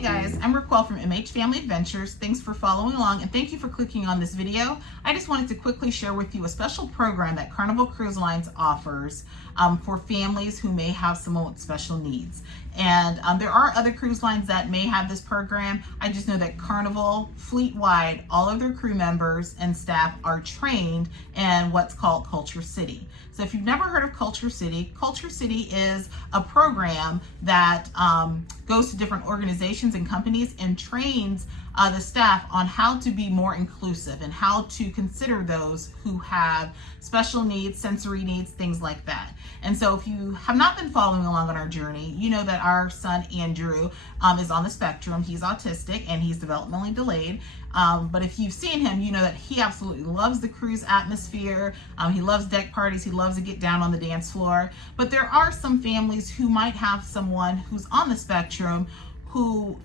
Hey guys, I'm Raquel from MHFamilyAdventures. Thanks for following along and thank you for clicking on this video. I just wanted to quickly share with you a special program that Carnival Cruise Lines offers for families who may have someone with special needs. And there are other cruise lines that may have this program. I just know that Carnival, fleet-wide, all of their crew members and staff are trained in what's called Kulture City. So if you've never heard of Kulture City is a program that goes to different organizations and companies and trains the staff on how to be more inclusive and how to consider those who have special needs, sensory needs, things like that. And so if you have not been following along on our journey, you know that our son Andrew is on the spectrum. He's autistic and he's developmentally delayed. But if you've seen him, you know that he absolutely loves the cruise atmosphere. He loves deck parties. He loves to get down on the dance floor. But there are some families who might have someone who's on the spectrum who,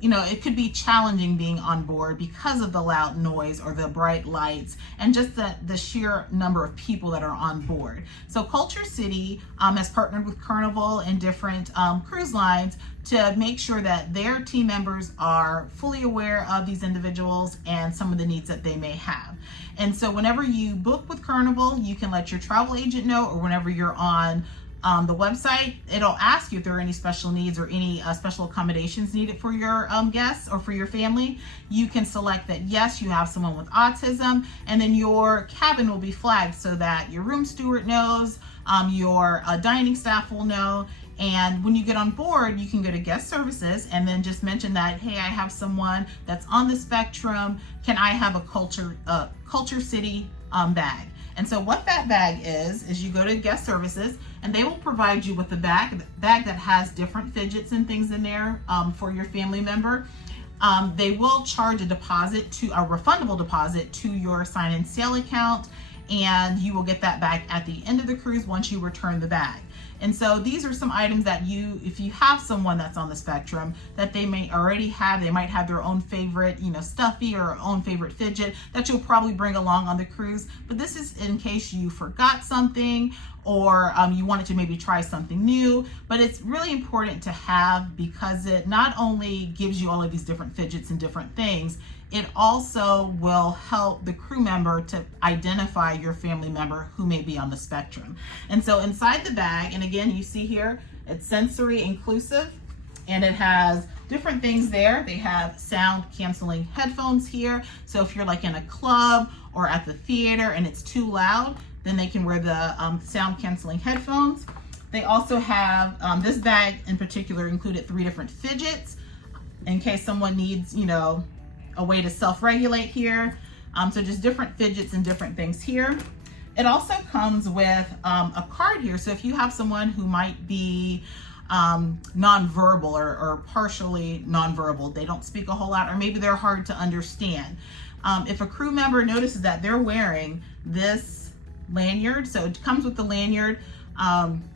you know, it could be challenging being on board because of the loud noise or the bright lights and just the sheer number of people that are on board. So Kulture City has partnered with Carnival and different cruise lines to make sure that their team members are fully aware of these individuals and some of the needs that they may have. And so whenever you book with Carnival, you can let your travel agent know, or whenever you're on the website, it'll ask you if there are any special needs or any special accommodations needed for your guests or for your family. You can select that yes, you have someone with autism, and then your cabin will be flagged so that your room steward knows, your dining staff will know. And when you get on board, you can go to guest services and then just mention that, hey, I have someone that's on the spectrum. Can I have a Kulture City bag? And so what that bag is you go to guest services and they will provide you with a bag that has different fidgets and things in there for your family member. They will charge a refundable deposit to your sign-in sale account, and you will get that bag at the end of the cruise once you return the bag. And so these are some items that if you have someone that's on the spectrum that they may already have, they might have their own favorite, stuffy or own favorite fidget that you'll probably bring along on the cruise. But this is in case you forgot something or you wanted to maybe try something new. But it's really important to have because it not only gives you all of these different fidgets and different things, it also will help the crew member to identify your family member who may be on the spectrum. And so inside the bag, and again, you see here, it's sensory inclusive, and it has different things there. They have sound canceling headphones here. So if you're like in a club or at the theater and it's too loud, then they can wear the sound canceling headphones. They also have, this bag in particular included 3 different fidgets in case someone needs, a way to self-regulate here. So just different fidgets and different things here. It also comes with a card here. So if you have someone who might be nonverbal or partially nonverbal, they don't speak a whole lot, or maybe they're hard to understand. If a crew member notices that they're wearing this lanyard, so it comes with the lanyard,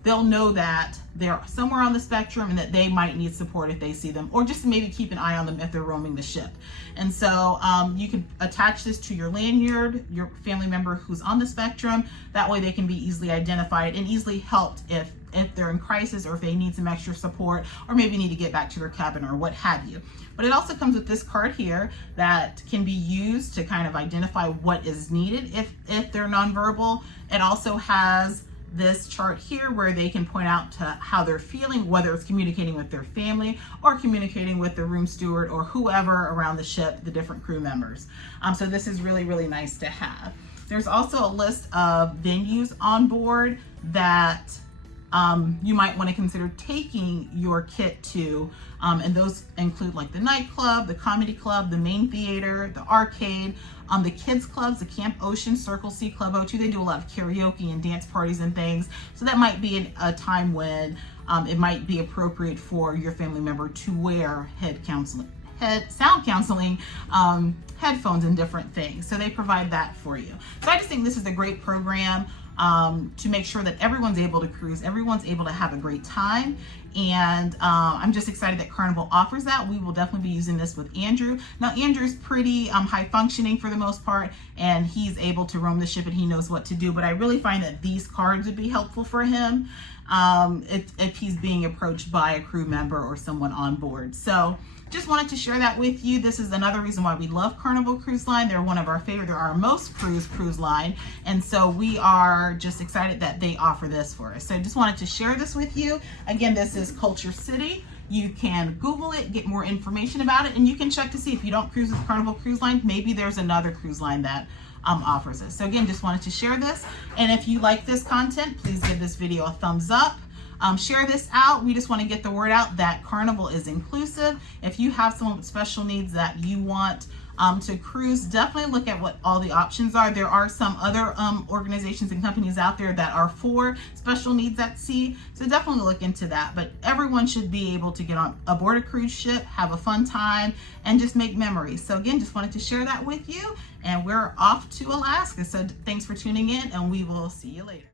they'll know that they're somewhere on the spectrum and that they might need support if they see them, or just maybe keep an eye on them if they're roaming the ship. And so you can attach this to your lanyard, your family member who's on the spectrum. That way they can be easily identified and easily helped if they're in crisis or if they need some extra support or maybe need to get back to their cabin or what have you. But it also comes with this card here that can be used to kind of identify what is needed if they're nonverbal. It also has this chart here where they can point out to how they're feeling, whether it's communicating with their family or communicating with the room steward or whoever around the ship, the different crew members. So this is really, really nice to have. There's also a list of venues on board that you might want to consider taking your kit to, and those include like the nightclub, the comedy club, the main theater, the arcade, the kids clubs, the Camp Ocean, Circle C, Club O2. They do a lot of karaoke and dance parties and things. So that might be a time when it might be appropriate for your family member to wear sound counseling headphones and different things. So they provide that for you. So I just think this is a great program to make sure that everyone's able to cruise, everyone's able to have a great time. And I'm just excited that Carnival offers that. We will definitely be using this with Andrew. Now Andrew's pretty high functioning for the most part, and he's able to roam the ship and he knows what to do. But I really find that these cards would be helpful for him if he's being approached by a crew member or someone on board. So just wanted to share that with you. This is another reason why we love Carnival Cruise Line. They're one of our favorite, they're our most cruise line. And so we are just excited that they offer this for us. So just wanted to share this with you. Again, this is Kulture City. You can Google it, get more information about it, and you can check to see if you don't cruise with Carnival Cruise Line, maybe there's another cruise line that offers it. So again, just wanted to share this. And if you like this content, please give this video a thumbs up. Share this out. We just want to get the word out that Carnival is inclusive. If you have someone with special needs that you want to cruise, definitely look at what all the options are. There are some other organizations and companies out there that are for special needs at sea, so definitely look into that. But everyone should be able to get on aboard a cruise ship, have a fun time, and just make memories. So again, just wanted to share that with you, and we're off to Alaska. So thanks for tuning in, and we will see you later.